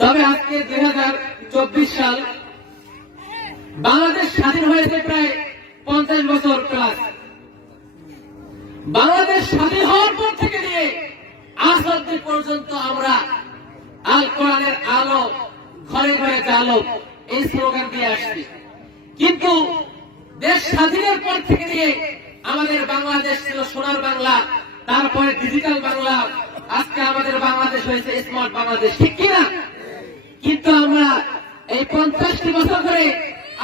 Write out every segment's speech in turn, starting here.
তবে আজকে দুই হাজার চব্বিশ সাল বাংলাদেশ স্বাধীন হয়েছে প্রায় পঞ্চাশ বছর প্লাস। বাংলাদেশ স্বাধীন হওয়ার পর থেকে নিয়ে আজ অব্দি পর্যন্ত আমরা আল কোরআনের আলো, ঘরে ঘরে আলো এই স্লোগান দিয়ে আসছি। কিন্তু দেশ স্বাধীনের পর থেকে নিয়ে আমাদের বাংলাদেশ ছিল সোনার বাংলা, তারপরে ডিজিটাল বাংলা, আজকে আমাদের বাংলাদেশ হয়েছে স্মার্ট বাংলাদেশ। ঠিক কিনা? কিন্তু আমরা এই পঞ্চাশটি বছর ধরে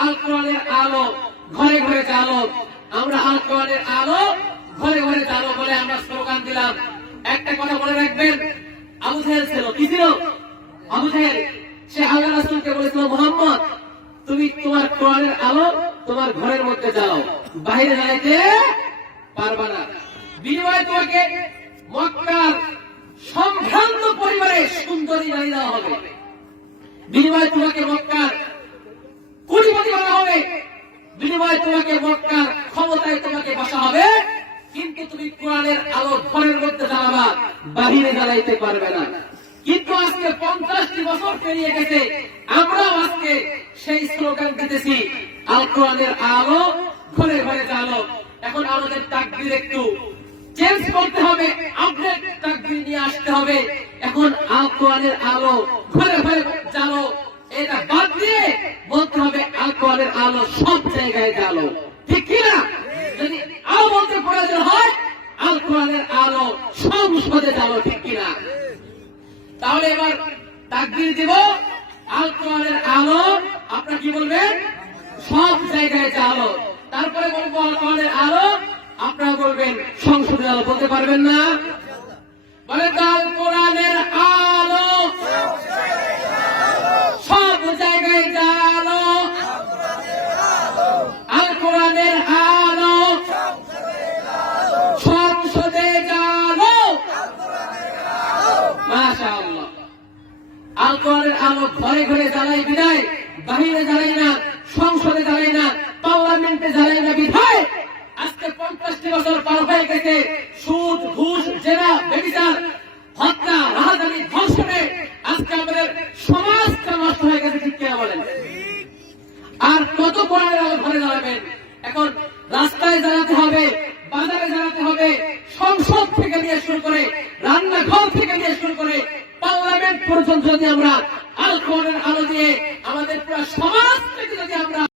আল আলো ঘরে ঘরে চালো আমরা আল আলো ঘরে ঘরে চালো বলে আমরা স্লোগান দিলাম। একটা কথা মনে রাখবেন, আবু জাহেল ছিল। কি ছিল? আবু জাহেল, সে আল্লাহ রাসূলকে বলেছিল, মোহাম্মদ, তুমি তোমার কোরআনের আলো তোমার ঘরের মধ্যে যাও বাইরে জ্বালাইতে পারবা না। বিনিময়ে তোমাকে মক্কার সম্ভ্রান্ত পরিবারে সুন্দরী নারী দেওয়া হবে। বিনিময়ে তোমাকে মক্কার কোটিপতি করা হবে। বিনিময়ে তোমাকে মক্কার ক্ষমতায় তোমাকে বসা হবে। কিন্তু তুমি কোরআনের আলো ঘরের মধ্যে জ্বালাবা, বাহিরে জ্বালাইতে পারবে না। কিন্তু আজকে পঞ্চাশটি বছর পেরিয়ে গেছে। আমরাও আজকে সেই স্লোগান দিতেছি, আল কোরআনের আলো ঘরে ঘরে জ্বালো। এখন আমাদের তাকবির একটু চেঞ্জ করতে হবে আপডেট তাকবির নিয়ে আসতে হবে। এখন আল কোরআনের আলো ঘরে ঘরে জ্বালো। এটা বাদ দিয়ে বলতে হবে আল কোরআনের আলো সব জায়গায় জ্বালো। ঠিক কিনা যদি আলো বলতে প্রয়োজন হয় আল কোরআনের আলো সংসদে জ্বালো, ঠিক কিনা তাহলে এবার তাকবির দিব। আল কোরআনের আলো, আপনার কি বলবেন? সব জায়গায় জ্বালো। তারপরে বলব আল কোরআনের আলো, আপনারা বলবেন সংসদে আলো বলতে পারবেন না। আল কোরআনের আলো ঘরে ঘরে জ্বালাই বিদায়। বাহিরে জ্বালাই না, সংসদে জ্বালাই না, পার্লামেন্টে জ্বালাই না, বিধায়। আজকে পঞ্চাশটি বছর পার হয়ে গেছে, সুদ, ঘুষ, জেরা, বেবিচার, হত্যা, রাহাজানি, ধর্ষণে আজকে আমাদের সমাজটা নষ্ট হয়ে গেছে, ঠিক কিনা বলেন? আর কত কোরআনের আলো ঘরে জ্বালাবেন? এখন রাস্তায় জ্বালাতে হবে পর্যন্ত যদি আমরা আল কোরআনের আলো দিয়ে আমাদের পুরো সমাজকে যদি আমরা